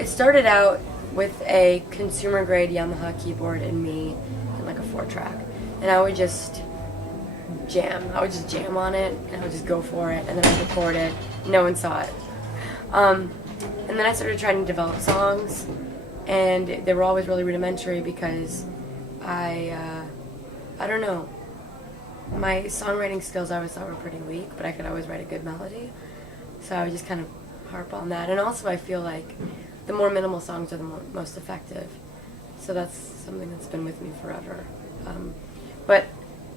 It started out with a consumer grade Yamaha keyboard and me and like a 4-track, and I would just jam. I would just jam on it, and I would just go for it, and then I'd record it. No one saw it. And then I started trying to develop songs, and they were always really rudimentary because I don't know. My songwriting skills I always thought were pretty weak, but I could always write a good melody. So I would just kind of harp on that. And also I feel like the more minimal songs are the most effective. So that's something that's been with me forever. But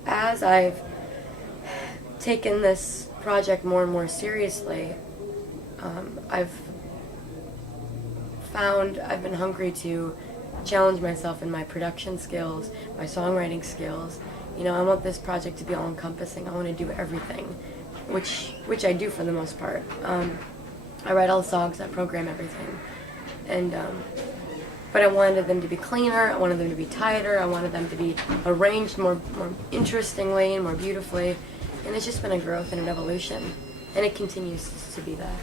as I've taken this project more and more seriously, I've been hungry to challenge myself in my production skills, my songwriting skills. You know, I want this project to be all-encompassing. I want to do everything, which I do for the most part. I write all the songs, I program everything, and but I wanted them to be cleaner. I wanted them to be tighter. I wanted them to be arranged more interestingly and more beautifully. And it's just been a growth and an evolution, and it continues to be that.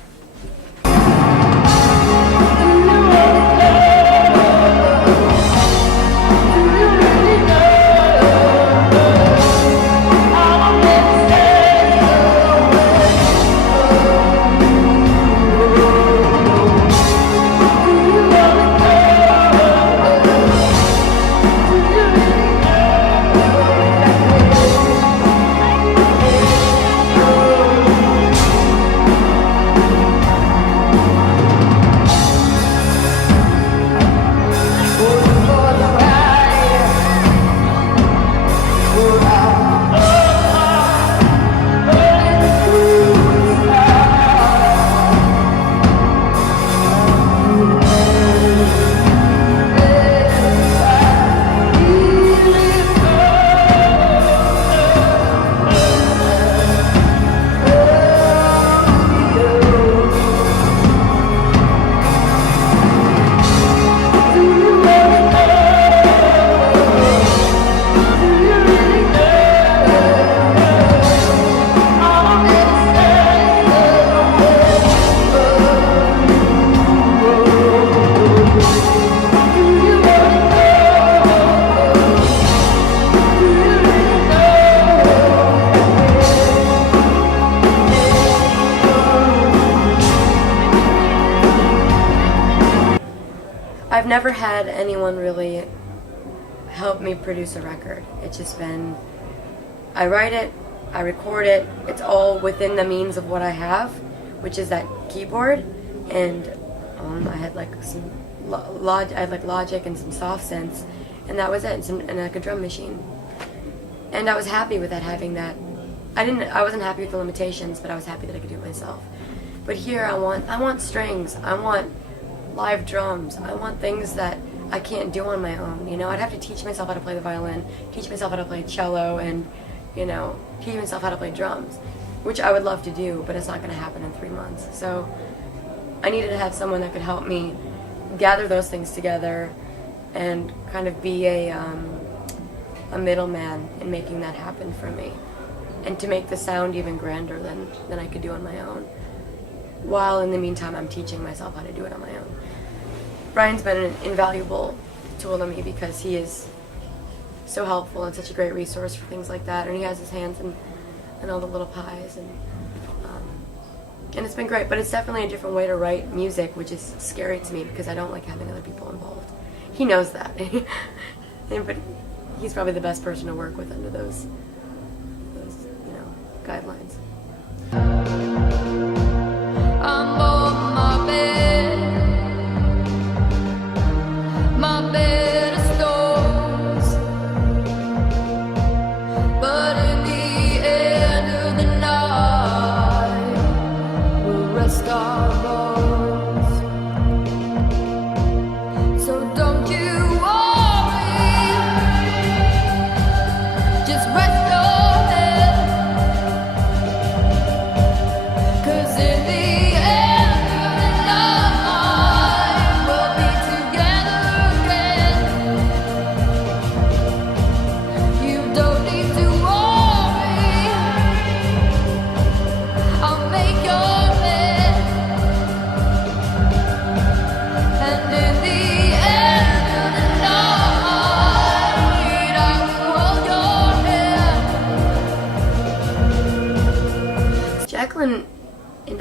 I've never had anyone really help me produce a record. It's just been, I write it, I record it, it's all within the means of what I have, which is that keyboard, and I had like some Logic and some soft synths, and that was it, and like a drum machine. And I was happy with that, having that. I wasn't happy with the limitations, but I was happy that I could do it myself. But here I want strings, I want live drums, I want things that I can't do on my own. You know, I'd have to teach myself how to play the violin, teach myself how to play cello, and, you know, teach myself how to play drums, which I would love to do, but it's not going to happen in 3 months. So I needed to have someone that could help me gather those things together and kind of be a middleman in making that happen for me, and to make the sound even grander than I could do on my own, while in the meantime I'm teaching myself how to do it on my own. Brian's been an invaluable tool to me because he is so helpful and such a great resource for things like that, and he has his hands in all the little pies, and it's been great. But it's definitely a different way to write music, which is scary to me because I don't like having other people involved. He knows that, but he's probably the best person to work with under those you know, guidelines. I'm on my bed of stones, but in the end of the night we'll rest our bones. So don't you worry, just rest your head.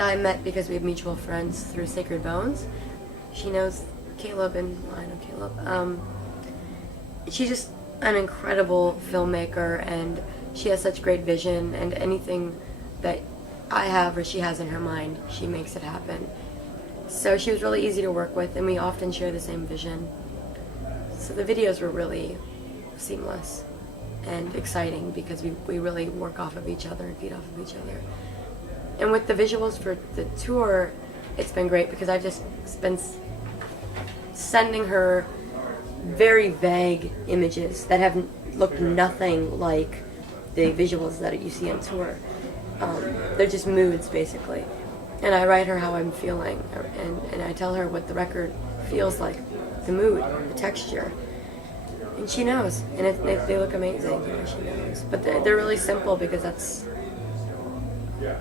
I met because we have mutual friends through Sacred Bones. She knows Caleb and I know Caleb. She's just an incredible filmmaker, and she has such great vision, and anything that I have or she has in her mind, she makes it happen. So she was really easy to work with, and we often share the same vision. So the videos were really seamless and exciting because we really work off of each other and feed off of each other. And with the visuals for the tour, it's been great because I've just been sending her very vague images that have looked nothing like the visuals that you see on tour. They're just moods, basically. And I write her how I'm feeling, and I tell her what the record feels like, the mood, the texture. And she knows, and they look amazing, you know, she knows. But they're really simple because that's,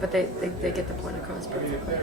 but they get the point across perfectly.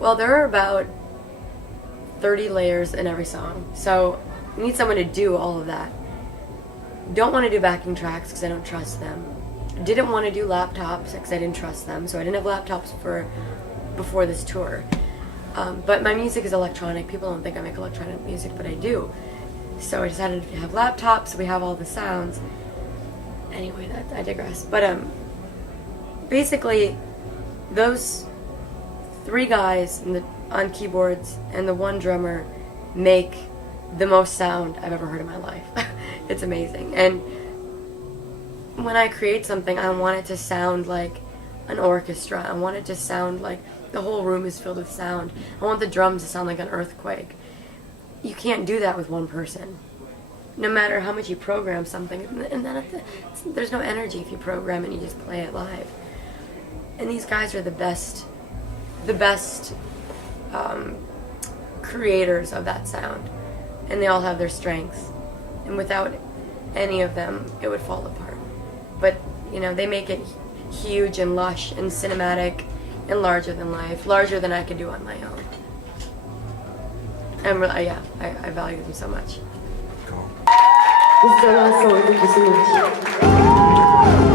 Well, there are about 30 layers in every song, so you need someone to do all of that. Don't want to do backing tracks because I don't trust them. Didn't want to do laptops because I didn't trust them, so I didn't have laptops before this tour. But my music is electronic. People don't think I make electronic music, but I do. So I decided to have laptops, so we have all the sounds. Anyway, I digress. But basically, those 3 guys on keyboards and the 1 drummer make the most sound I've ever heard in my life. It's amazing. And when I create something, I want it to sound like an orchestra. I want it to sound like the whole room is filled with sound. I want the drums to sound like an earthquake. You can't do that with one person. No matter how much you program something, and then there's no energy if you program and you just play it live. And these guys are the best creators of that sound, and they all have their strengths, and without any of them it would fall apart. But you know, they make it huge and lush and cinematic and larger than life, larger than I could do on my own. And I value them so much. Cool. This is our last song. Thank you so much.